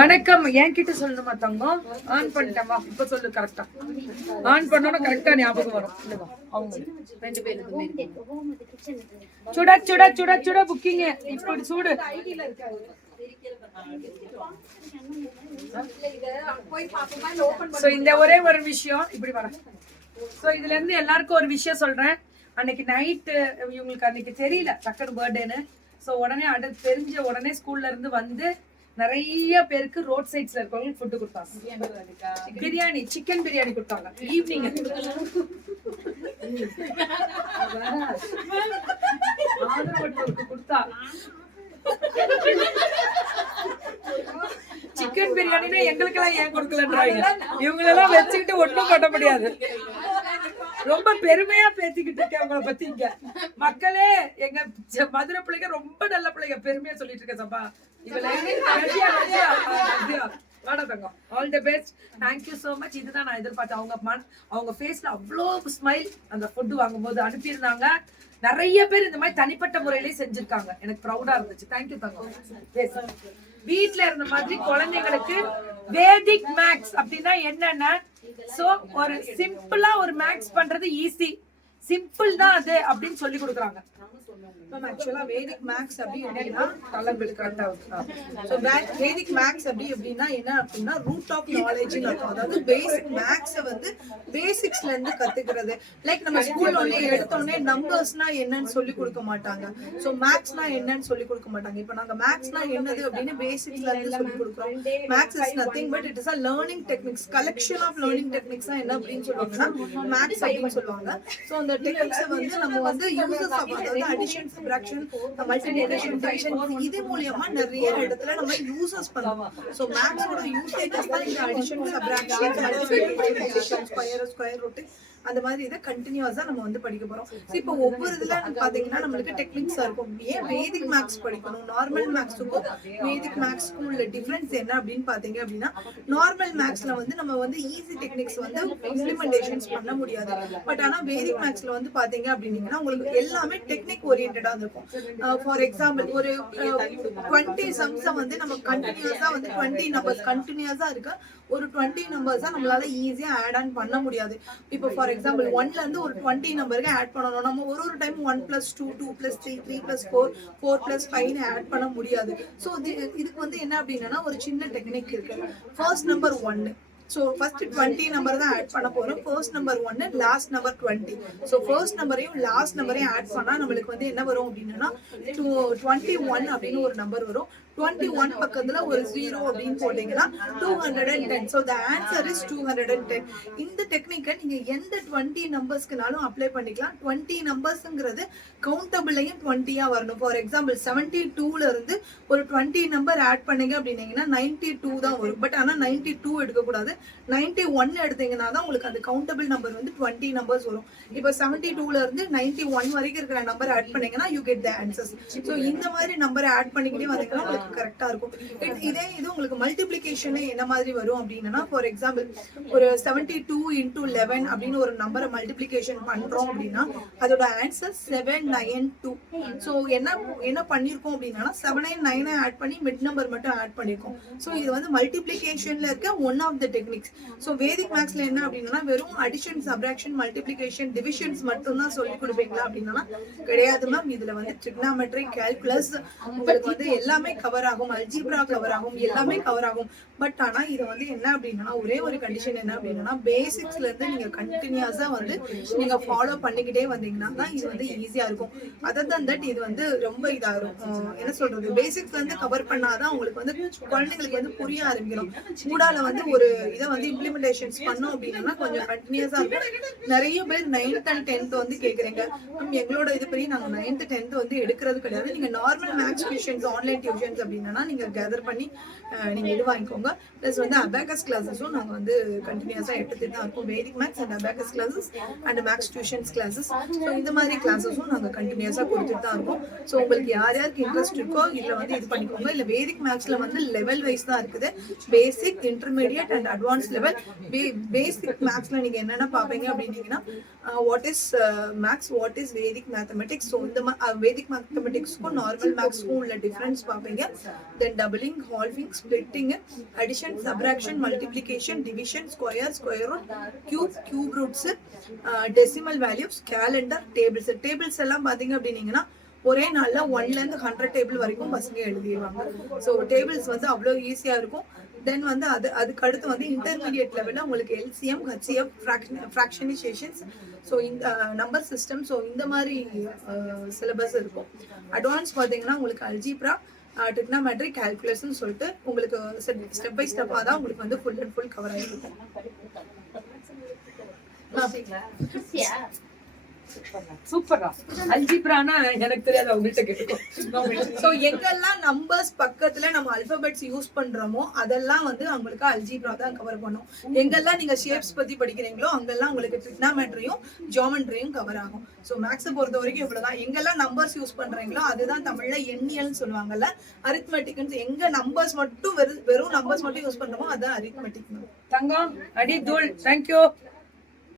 வணக்கம். என்கிட்ட சொல்லணுமா தங்கம்? ஆன் பண்ணிட்டேன், இப்ப சொல்லு. கரெக்டா ஆன் பண்ணோம்னா கரெக்டா ஞாபகம் வரும். அவங்க 2 பேருக்குமே சுட சுட சுட சுட புக்கிங் இப்படி சூடு. இந்த ஒரே ஒரு விஷயம் இப்படி வர. இதுல இருந்து எல்லாருக்கும் ஒரு விஷயம் சொல்றேன். அன்னைக்கு நைட்டு இவங்களுக்கு அன்னைக்கு தெரியல டக்குனு பர்த்டேன்னு. உடனே அடுத்து தெரிஞ்ச உடனே ஸ்கூல்ல இருந்து வந்து நிறைய பேருக்கு ரோட் சைட்ஸ்ல இருக்கவங்க ஃபுட் கொடுத்தாங்க. பிரியாணி, சிக்கன் பிரியாணி கொடுத்தாங்க ஈவினிங். கொடுத்தா சிக்கன் பிரியாணினா எங்களுக்கெல்லாம் ஏன் கொடுக்கலன்றாங்க. இவங்களெல்லாம் வச்சுக்கிட்டு ஒன்றும் பண்ண முடியாது. ரொம்ப பெருமையா பேசிக்கிட்டு இருக்கேன் உங்களை பத்தி. இங்க மக்களே, எங்க மதுரை பிள்ளைங்க ரொம்ப நல்ல பிள்ளைங்க, பெருமையா சொல்லிட்டு இருக்கேன். சப்பா all the best. Thank you so much. இதுதான் நான் எதிர்பார்த்தேன். அவங்க ஃபேஸ்ல அவ்வளோ ஸ்மைல் அந்த ஃபுட் வாங்கும்போது அனுப்பியிருந்தாங்க. நிறைய பேர் இந்த மாதிரி தனிப்பட்ட முறையிலே செஞ்சிருக்காங்க. எனக்கு ப்ரௌடா இருந்துச்சு. தேங்க்யூ தங்கம். வீட்டுல இருந்த மாதிரி குழந்தைங்களுக்கு வேதிக் மேக்ஸ் அப்படின்னா என்னன்னா, ஒரு சிம்பிளா ஒரு மேக்ஸ் பண்றது ஈஸி, சிம்பிள் தான் அது அப்படின்னு சொல்லி கொடுக்குறாங்க. ஆக்சுவலா வேதிக் மேக்ஸ் அப்படின்னா வேதிக் மேக்ஸ் அப்படின்னா என்ன அப்படின்னா ரூட் ஆஃப் நாலேஜ்னு அர்த்தம். அதாவது பேசிக் மேக்ஸை வந்து பேசிக்ஸ்ல இருந்து கத்துக்கிறது. லைக் நம்ம ஸ்கூல்ல எடுத்தோடனே நம்பர்ஸ்னா என்னன்னு சொல்லி கொடுக்க மாட்டாங்க. மேக்ஸ்னா என்னன்னு சொல்லி கொடுக்க மாட்டாங்க. இப்போ நாங்க மேக்ஸ்னா என்னது அப்படின்னு பேசிக்ஸ்ல இருந்து சொல்லி கொடுக்குறோம். Maths is nothing but it is a learning techniques, collection of learning techniques என்ன அப்படின்னு சொல்லுவாங்கன்னா மேக்ஸ் அப்படின்னு சொல்லுவாங்க. அந்த டெக்னிக்ஸை வந்து நம்ம வந்து யூசஸ் ஆஃப், அதாவது அடிஷன், சப்ட்ராக்ஷன், மல்டிப்ளிகேஷன், டிவிஷன், இது மூலமா நிறைய இடத்துல நம்ம யூசஸ் பண்ணுவோம். மேக்ஸோட யூசேஜஸ் தான் இந்த addition, subtraction, multiplication, square root, அந்த மாதிரி இதை கண்டினியூஸா நம்ம வந்து படிக்க போறோம். இப்போ ஒவ்வொரு இதுல பாத்தீங்கன்னா நம்மளுக்கு டெக்னிக்ஸா இருக்கும். ஏன் வேதிக் மேக்ஸ் படிக்கணும், நார்மல் மேக்ஸுக்கும் வேதிக் மேக்ஸ்க்கும் உள்ள டிஃபரன்ஸ் என்ன அப்படின்னு பாத்தீங்க அப்படின்னா, நார்மல் மேக்ஸ்ல வந்து நம்ம வந்து ஈஸி டெக்னிக்ஸ் வந்து இம்ப்ளிமெண்டேஷன்ஸ் பண்ண முடியாது. பட் ஆனா வேதிக் மேக்ஸ்ல வந்து பாத்தீங்க அப்படின்னீங்கன்னா உங்களுக்கு எல்லாமே டெக்னிக் ஓரியன்டா இருக்கும். ஃபார் எக்ஸாம்பிள், ஒரு 20 சம்ஸை வந்து நம்ம கண்டினியூஸா வந்து 20 நம்பர்ஸ் கண்டினியூஸா இருக்கு, ஒரு 20 நம்பர்ஸா நம்மளால ஈஸியா ஆட் ஆன் பண்ண முடியாது. இப்போ ஃபார் எக்ஸாம்பிள் 1ல இருந்து ஒரு 20 நம்பருக்கு ஆட் பண்ணணும். நம்ம ஒரு டைம் 1 + 2, 2 + 3, 3 + 4, 4 + 5 ஆட் பண்ண முடியாது. இதுக்கு வந்து என்ன அப்படின்னா ஒரு சின்ன டெக்னிக் இருக்கு. First number 1. ஃபர்ஸ்ட் 20 நம்பர் தான் ஆட் பண்ண போறோம். First number 1, last number 20. First நம்பரையும் லாஸ்ட் நம்பரையும் ஆட் பண்ணா நம்மளுக்கு வந்து என்ன வரும் அப்படின்னா 21 அப்படின்னு ஒரு நம்பர் வரும். 21 பக்கத்துல ஒரு 0 அப்படின்னு போட்டீங்கன்னா 210. the answer is 210. இந்த டெக்னிக்கை நீங்க எந்த 20 நம்பர்ஸ்க்குனாலும் அப்ளை பண்ணிக்கலாம். 20 நம்பர்ஸ்ங்கிறது கவுண்டபிளையும் 20யா வரணும். ஃபார் எக்ஸாம்பிள் 72ல இருந்து ஒரு 20 நம்பர் ஆட் பண்ணீங்க அப்படின்னீங்கன்னா 92 தான் வரும். பட் ஆனா 92 எடுக்கக்கூடாது, 91 எடுத்தீங்கன்னா தான் உங்களுக்கு அந்த கவுண்டபிள் நம்பர் வந்து 20 நம்பர்ஸ் வரும். இப்போ 72ல இருந்து 91 வரைக்கும் இருக்கிற நம்பர் ஆட் பண்ணீங்கன்னா you get the answers. இந்த மாதிரி நம்பரை ஆட் பண்ணிக்கிட்டே வந்தீங்கன்னா உங்களுக்கு கரெக்டா இருக்கும். இது உங்களுக்கு மல்டிப்ளிகேஷன்ல என்ன மாதிரி வரும் அப்படின்னா, ஃபார் எக்ஸாம்பிள் ஒரு 72 × 11 அப்படின்னு ஒரு நம்பரை மல்டிப்ளிகேஷன் பண்றோம் அப்படின்னா அதோட ஆன்சர் 792. என்ன பண்ணிருக்கோம் அப்படின்னா 7 9 ஆட் பண்ணி மிட் நம்பர் மட்டும் ஆட் பண்ணிருக்கோம். இது வந்து மல்டிப்ளிகேஷன்ல இருக்க ஒன் ஆஃப் த டெக்னிக்ஸ். வேதிக் மேக்ஸ்ல என்ன அப்படின்னா வெறும் அடிஷன், சப்ட்ராக்ஷன், மல்டிப்ளிகேஷன், டிவிஷன்ஸ் மட்டும் தான் சொல்லி கொடுப்பீங்களா அப்படின்னா கிடையாது மேம். இதுல வந்து ட்ரிக்னாமெட்ரி, கால்குலஸ் உங்களுக்கு வந்து எல்லாமே கவர் ஆகும், அல்ஜிப்ரா கவர் ஆகும், எல்லாமே கவர் ஆகும். பட் ஆனா இது வந்து என்ன அப்படின்னா ஒரே ஒரு கண்டிஷன் என்ன அப்படின்னா பேசிக்ஸ்ல இருந்து நீங்க கண்டினியூஸா வந்து நீங்க ஃபாலோ பண்ணிக்கிட்டே வந்தீங்கன்னா தான் இது வந்து ஈஸியா இருக்கும். அதர் தன் தட் இது வந்து ரொம்ப இதா இருக்கும். என்ன சொல்றது, பேசிக்ஸ்ல இருந்து கவர் பண்ணாதான் உங்களுக்கு வந்து குழந்தைங்களுக்கு வந்து புரிய ஆரம்பிக்கணும். கூடால வந்து ஒரு இதை வந்து இம்ப்ளிமெண்டேஷன்ஸ் பண்ணோம் அப்படின்னா கொஞ்சம் கண்டினியூஸா இருக்கும். நிறைய பேர் 9th and 10th வந்து கேக்குறீங்க, எங்களோட இது பெரிய நாங்க 9th 10th வந்து எடுக்கிறது கிடையாது. நீங்க normal maths tuitions, online tuitions அப்படின்னா நீங்க கேதர் பண்ணி நீங்க இது வாங்கிக்கோங்க. பிளஸ் வந்து அபாகஸ் கிளாஸஸும் நாங்க வந்து கண்டினியூஸா எடுத்துட்டு தான் இருக்கோம். Vedic maths and abacus classes and maths tuitions classes, இந்த மாதிரி கிளாஸஸும் நாங்க கண்டினியூஸா கொடுத்துட்டு தான் இருக்கோம். உங்களுக்கு யாருக்கு இன்ட்ரெஸ்ட் இருக்கோ இதுல வந்து இது பண்ணிக்கோங்க. இல்ல வேதிக் மேக்ஸ்ல வந்து லெவல் வைஸ் தான் இருக்குது, basic, intermediate and advance level. Basic மேக்ஸ்ல நீங்க என்னென்ன பாப்பீங்க அப்படின்னீங்கன்னா what is maths, what is Vedic mathematics. இந்த வேதிக் மேத்தமெட்டிக்ஸ்க்கும் நார்மல் மேக்ஸ்க்கும் உள்ள டிஃபரன்ஸ் பார்ப்பீங்க. Then doubling, halving, splitting, addition, subtraction, multiplication, division, square, square root, cube roots, decimal values, calendar, tables எல்லாம் பாத்தீங்க அப்படின்னீங்கன்னா ஒரே நாள்ல 1ல இருந்து 100 டேபிள் வரைக்கும் பசங்க எழுதிடுவாங்க. ஸோ டேபிள்ஸ் வந்து அவ்வளோ ஈஸியா இருக்கும். தென் வந்து அதுக்கு அடுத்து வந்து இன்டர்மீடியட் லெவலில் உங்களுக்கு எல்சிஎம், ஹெச்சிஎஃப், ஃப்ராக்ஷனைசேஷன்ஸ், ஸோ இந்த நம்பர் சிஸ்டம், ஸோ இந்த மாதிரி சிலபஸ் இருக்கும். அட்வான்ஸ் பார்த்தீங்கன்னா உங்களுக்கு அல்ஜிப்ரா, ட்ரிக்னாமெட்ரி, கால்குலேஷன் சொல்லிட்டு உங்களுக்கு ஸ்டெப் பை ஸ்டெப்பாக தான் உங்களுக்கு வந்து ஃபுல் அண்ட் ஃபுல் கவர் ஆகிருக்கும். சூப்பரா. அல்ஜிப்ரானா எனக்கு தெரியாது, அவங்கள்ட்ட கேட்டுக்கோ. சோ எங்கெல்லாம் நம்பர்ஸ் பக்கத்துல நம்ம அல்பபெட்ஸ் யூஸ் பண்றோமோ அதெல்லாம் வந்து உங்களுக்கு அல்ஜிப்ரா தான் கவர் பண்ணும். எங்கெல்லாம் நீங்க ஷேப்ஸ் பத்தி படிக்கிறீங்களோ அங்கெல்லாம் உங்களுக்கு ட்ரிக்னாமெட்ரியும் ஜியோமெட்ரியும் கவர் ஆகும். சோ மேக்ஸ் பொறுத்த வரைக்கும் இவ்வளவுதான். எங்கெல்லாம் நம்பர்ஸ் யூஸ் பண்றீங்களோ அதுதான் தமிழ்ல எண்ணியல்னு சொல்லுவாங்கல்ல. அரித்மெட்டிக் எங்க நம்பர்ஸ் மட்டும் வெறும் நம்பர்ஸ் மட்டும் யூஸ் பண்றோமோ அதான் அரித்மெட்டிக். தங்கம் அடி தூள். தேங்க்யூ.